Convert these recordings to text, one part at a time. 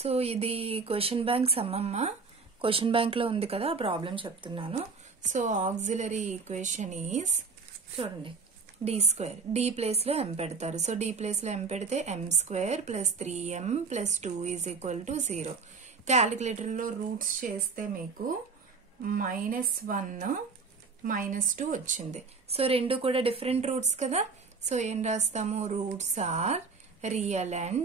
So ఇది question bank సమ్మమ్మ question bank లో ఉంది కదా ప్రాబ్లం చెప్తున్నాను. సో ఆక్సిలరీ ఈక్వేషన్ ఈస్ చూడండి డి స్క్వేర్ డి ప్లేస్ లో ఎం పెడతారు. సో డి ప్లేస్ లో ఎం పెడితే m square plus 3m plus 2 is equal to 0. Calculator లో రూట్స్ చేస్తే మీకు -1 -2 వచ్చింది. సో రెండు కూడా డిఫరెంట్ రూట్స్ కదా. సో ఏం రాస్తాము, roots are real and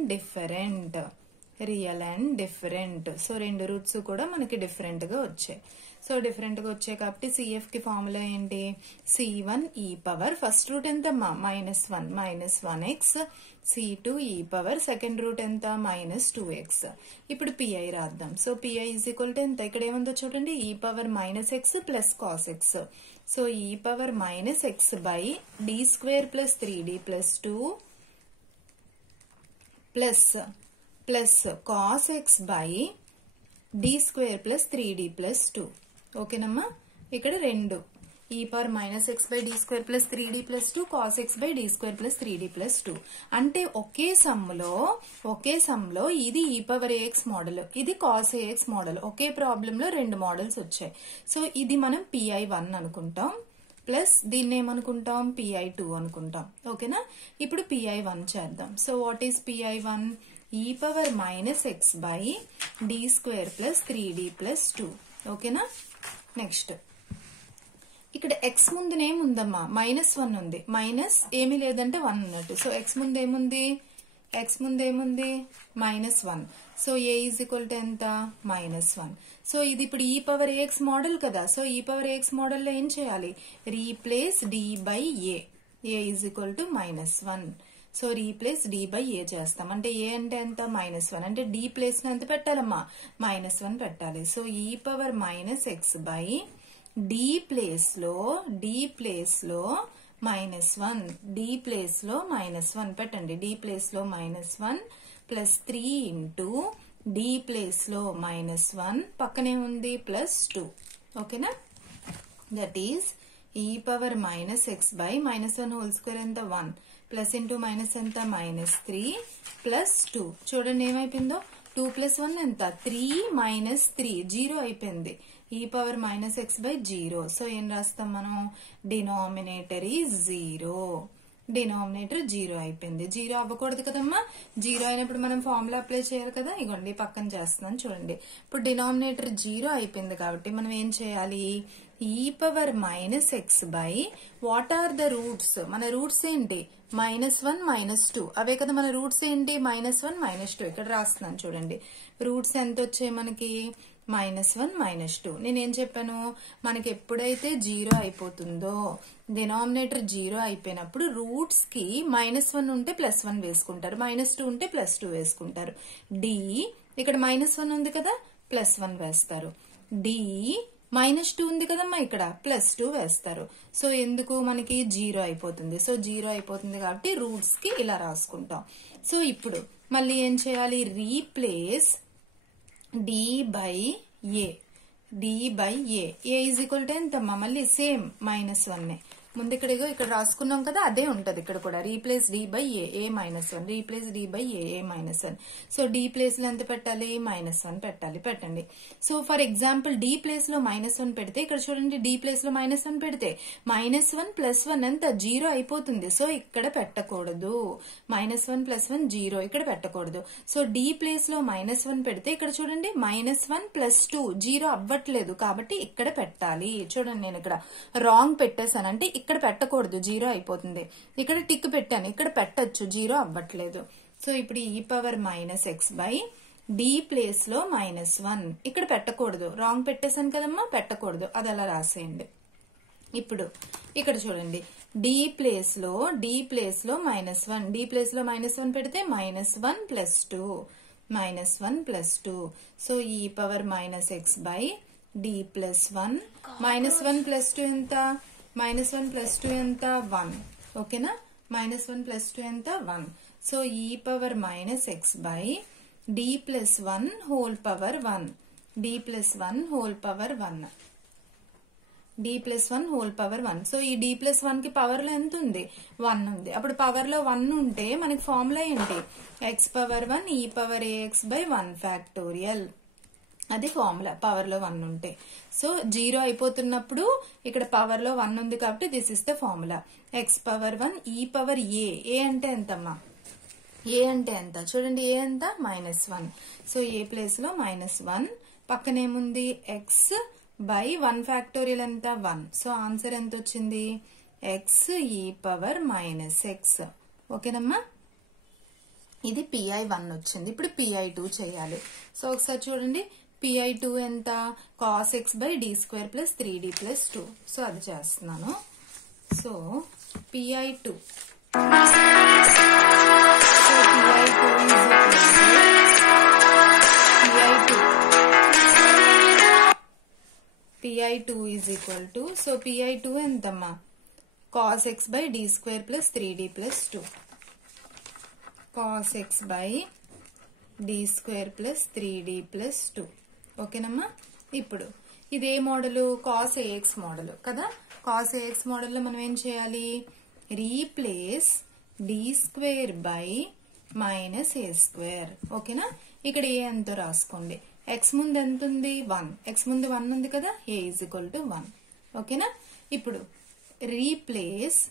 different. So రెండు రూట్స్ కూడా మనకి డిఫరెంట్ గా వచ్చాయి. సో డిఫరెంట్ గా వచ్చాయి కాబట్టి సిఎఫ్ కి ఫార్ములా ఏంటి, c1 e power first route ఎంత -1 x, c2 e power second root ఎంత -2x. ఇప్పుడు పిఐ రాద్దాం. So PI is equal to ఎంత, ఇక్కడ ఏముందో చూడండి, e power -x plus cos x. So e power -x by d square plus 3d plus 2 plus cos x by d square plus 3d plus 2. ఓకేనమ్మా, ఇక్కడ రెండు e power -x by d square plus 3d plus 2 cos x by d square plus 3d plus 2. అంటే ఒకే some లో ఇది e power ax model, ఇది cos ax model. ఒకే problem లో రెండు models వచ్చాయి. సో ఇది మనం PI1 అనుకుంటాం, ప్లస్ దీన్ని ఏమనుకుంటాం, PI2 అనుకుంటాం. ఓకేనా, ఇప్పుడు PI1 చేద్దాం. So what is PI1, e power -x by d square plus 3d plus 2. ఓకేనా, నెక్స్ట్ ఇక్కడ x ముందునేముందమ్మా, -1 ఉంది, మైనస్ ఏమీ లేదంటే 1 ఉన్నట్టు. సో x ముందు ఏముంది -1. So a is equal to ఎంత, -1. సో ఇది ఇప్పుడు e పవర్ ax మోడల్ కదా. So e power ax model లో ఏం చేయాలి, replace d by a is equal to -1. So replace d by a చేస్తాం. అంటే a అంటే ఎంత, -1. అంటే d ప్లేస్ లో ఎంత పెట్టాలమ్మా, -1 పెట్టాలి. So e power -x by d place లో -1 పెట్టండి. d ప్లేస్ లో -1 ప్లస్ 3 ఇంటూ d ప్లేస్ లో -1 పక్కనే ఉంది ప్లస్ 2. ఓకేనా, that is e power -x by -1 whole square ఎంత 1 ప్లస్ ఇంటూ మైనస్ ఎంత -3 ప్లస్ 2. చూడండి ఏమైపోయిందో, 2 ప్లస్ 1 ఎంత 3 -3 0 అయిపోయింది. e power -x by 0. So ఏం రాస్తాం మనం, డినామినేటర్ ఈజ్ 0. డినామినేటర్ 0 అయిపోయింది. 0 అవ్వకూడదు కదమ్మా, 0 అయినప్పుడు మనం ఫార్ములా అప్లై చేయాలి కదా. ఇగోండి పక్కన చేస్తున్నాను చూడండి. ఇప్పుడు డినామినేటర్ 0 అయిపోయింది కాబట్టి మనం ఏం చేయాలి, e power -x by what are the roots, మన రూట్స్ ఏంటి, -1 -2 అవే కదా మన రూట్స్ ఏంటి, -1 -2. ఇక్కడ రాస్తున్నాను చూడండి, రూట్స్ ఎంత వచ్చాయి మనకి, -1 -2. నేనేం చెప్పాను, మనకి ఎప్పుడైతే 0 అయిపోతుందో, డినామినేటర్ 0 అయిపోయినప్పుడు రూట్స్ కి -1 ఉంటే +1 వేసుకుంటారు, -2 ఉంటే +2 వేసుకుంటారు. d ఇక్కడ -1 ఉంది కదా, +1 వేస్తారు. d -2 ఉంది కదమ్మా, ఇక్కడ +2 వేస్తారు. సో ఎందుకు, మనకి 0 అయిపోతుంది. సో 0 అయిపోతుంది కాబట్టి రూట్స్ కి ఇలా రాసుకుంటాం. సో ఇప్పుడు మళ్ళీ ఏం చేయాలి, replace d by a is equal to ఎంతమ్మా, మళ్ళీ సేమ్ -1 ముందు ఇక్కడ రాసుకున్నాం కదా, అదే ఉంటది ఇక్కడ కూడా. Replace d by a -1, replace d by a -1. So d place లో ఎంత పెట్టాలి, -1 పెట్టాలి, పెట్టండి. So for example d place లో -1 పెడితే, ఇక్కడ చూడండి d ప్లేస్ లో -1 పెడితే -1 ప్లస్ 1 ఎంత 0 అయిపోతుంది. సో ఇక్కడ పెట్టకూడదు, -1 ప్లస్ 1 0 ఇక్కడ పెట్టకూడదు. సో d ప్లేస్ లో -1 పెడితే ఇక్కడ చూడండి -1 ప్లస్ 2 0 అవ్వట్లేదు కాబట్టి ఇక్కడ పెట్టాలి. చూడండి నేను ఇక్కడ రాంగ్ పెట్టేశాను, అంటే ఇక్కడ పెట్టకూడదు 0 అయిపోతుంది. ఇక్కడ టిక్ పెట్టాను, ఇక్కడ పెట్టచ్చు 0 అవ్వట్లేదు. సో ఇప్పుడు e power -x by d place లో -1 ఇక్కడ పెట్టకూడదు, రాంగ్ పెట్టేశాను కదమ్మా, పెట్టకూడదు, అది అలా రాసేయండి. ఇప్పుడు ఇక్కడ చూడండి d ప్లేస్ లో -1, d ప్లేస్ లో -1 పెడితే -1 plus 2 so e power -x by d plus 1 -1 plus 2 ఎంత, -1 ప్లస్ 2 ఎంత 1. ఓకేనా, -1 ప్లస్ 2 ఎంత 1. So e power -x by d plus 1 whole power 1, d plus 1 whole power 1. d plus 1 whole power 1. So ఈ d plus 1 కి power లో ఎంత ఉంది 1 ఉంది. అప్పుడు పవర్ లో 1 ఉంటే మనకి ఫార్ములా ఏంటి x power 1 e power ax by 1 factorial. అది ఫార్ములా పవర్ లో 1 ఉంటే. సో 0 అయిపోతున్నప్పుడు ఇక్కడ పవర్ లో 1 ఉంది కాబట్టి this is the formula x power 1 e power a. a అంటే ఎంతమ్మా a అంటే ఎంత చూడండి a ఎంత -1. సో a ప్లేస్ లో -1 పక్కనేముంది x by 1 ఫ్యాక్టోరియల్ ఎంత 1. సో ఆన్సర్ ఎంత వచ్చింది x e power -x. ఓకేనమ్మా ఇది pi1 వచ్చింది. ఇప్పుడు pi2 చేయాలి. సో ఒకసారి చూడండి pi2 ఎంత cos x by d square plus 3d plus 2. So అది చేస్తున్నాను. So pi2 pi2 is equal to so pi2 ఎంతమ్మా cos x by d square plus 3d plus 2. cos x by d square plus 3d plus 2. ఓకేనమ్మా ఇప్పుడు ఇదే model cos ax model కదా. cos ax model లో మనం ఏం చేయాలి replace d square by minus a square. ఓకేనా ఇక్కడ ఏ ఎంతో రాసుకోండి. x ముందు ఎంత ఉంది 1. x ముందు 1 ఉంది కదా a is equal to 1. ఓకేనా ఇప్పుడు replace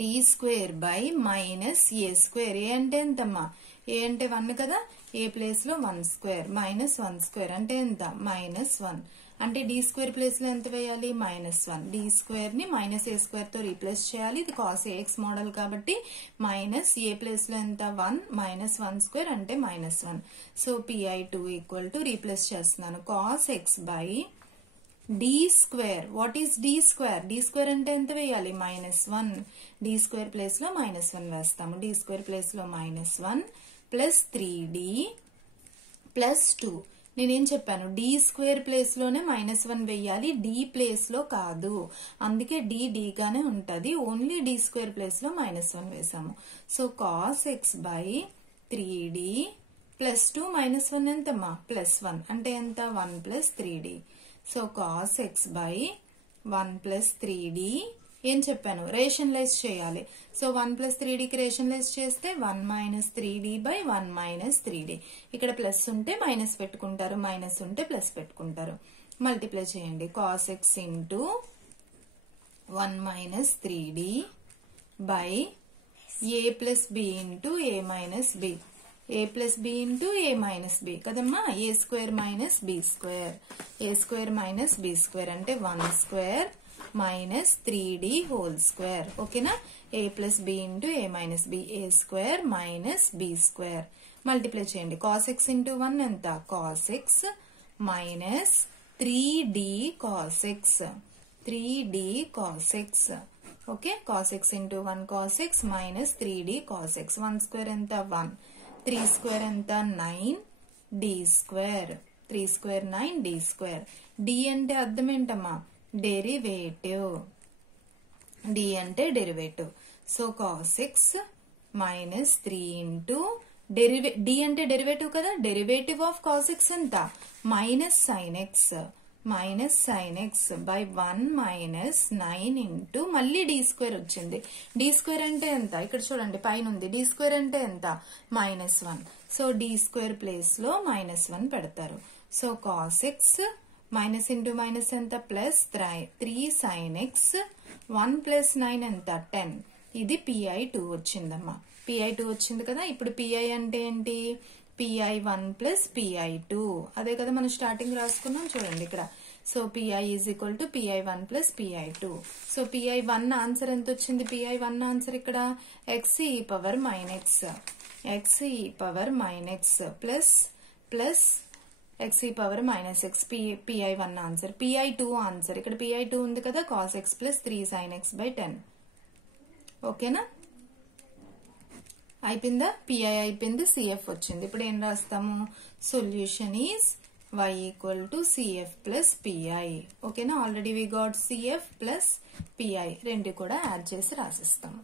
d square by minus a square. a అంటే ఎంతమ్మా a అంటే 1 కదా a ప్లేస్ లో 1 స్క్వేర్ మైనస్ 1 స్క్వేర్ అంటే ఎంత -1. అంటే d స్క్వేర్ ప్లేస్ లో ఎంత వేయాలి -1. d స్క్వేర్ ని -a స్క్వేర్ తో రీప్లేస్ చేయాలి. ఇది cos ax మోడల్ కాబట్టి -a ప్లేస్ లో ఎంత 1 -1 స్క్వేర్ అంటే -1. So pi2 equal to replace చేస్తున్నాను cos x by d square. What is d square? d square అంటే ఎంత వేయాలి -1. d స్క్వేర్ ప్లేస్ లో -1 వేస్తాము. d స్క్వేర్ ప్లేస్ లో -1 ప్లస్ 3d ప్లస్ 2. నేనేం చెప్పాను d స్క్వేర్ ప్లేస్ లోనే -1 వెయ్యాలి d ప్లేస్ లో కాదు. అందుకే d గానే ఉంటది. ఓన్లీ d స్క్వేర్ ప్లేస్ లో -1 వేసాము. So cos x by 3d plus 2 -1 ఎంతమ్మా +1 అంటే ఎంత 1 plus 3d. So cos x by 1 plus 3d ఏం చెప్పాను రేషనలైజ్ చేయాలి. సో 1 ప్లస్ 3d కి రేషనలైజ్ చేస్తే 1 minus 3d by 1 minus 3d. ఇక్కడ ప్లస్ ఉంటే మైనస్ పెట్టుకుంటారు, మైనస్ ఉంటే ప్లస్ పెట్టుకుంటారు. మల్టిప్లై చేయండి cos x into 1 minus 3d by a plus b into a minus b. a plus b into a minus b కదమ్మా. a square minus b square. a square minus b square అంటే 1 square minus 3d whole square. ఓకేనా a plus b into a minus b a square minus b square. Multiply చేయండి cos x into 1 ఎంత cos x minus 3d cos x. 3d cos x. Okay cos x into 1 cos x minus 3d cos x. 1 square ఎంత 1. 3 square ఎంత 9 d square. 3 square 9 d square. d అంటే అర్థం ఏంటమ్మా derivative. d అంటే derivative. So cos x minus 3 into d అంటే derivative కదా. Derivative of cos x ఎంత minus sin x. Minus sin x by 1 minus 9 into మళ్ళీ d స్క్వేర్ వచ్చింది. d square అంటే ఎంత ఇక్కడ చూడండి పైన ఉంది. d స్క్వేర్ అంటే ఎంత -1. సో d స్క్వేర్ ప్లేస్ లో -1 పెడతారు. So cos x minus into minus ఎంత ప్లస్ 3 sin x 1 ప్లస్ 9 ఎంత 10. ఇది pi2 వచ్చిందమ్మా. pi2 వచ్చింది కదా. ఇప్పుడు pi అంటే ఏంటి pi1 ప్లస్ pi2. అదే కదా మనం స్టార్టింగ్ రాసుకున్నాం చూడండి ఇక్కడ. So pi is equal to pi1 plus pi2. So pi1 answer ఎంత వచ్చింది pi1 ఆన్సర్ ఇక్కడ x e power minus x e power minus plus plus x e power minus x pi1 answer. pi2 answer ఇక్కడ pi2 ఉంది కదా cos x plus 3 sin x by 10. ఓకేనా అయిపోయిందా. pi అయిపోయింది cf వచ్చింది. ఇప్పుడు ఏం రాస్తాము solution is y equal to cf plus pi. ఓకేనా already we got cf plus pi రెండు కూడా యాడ్ చేసి రాసిస్తాము.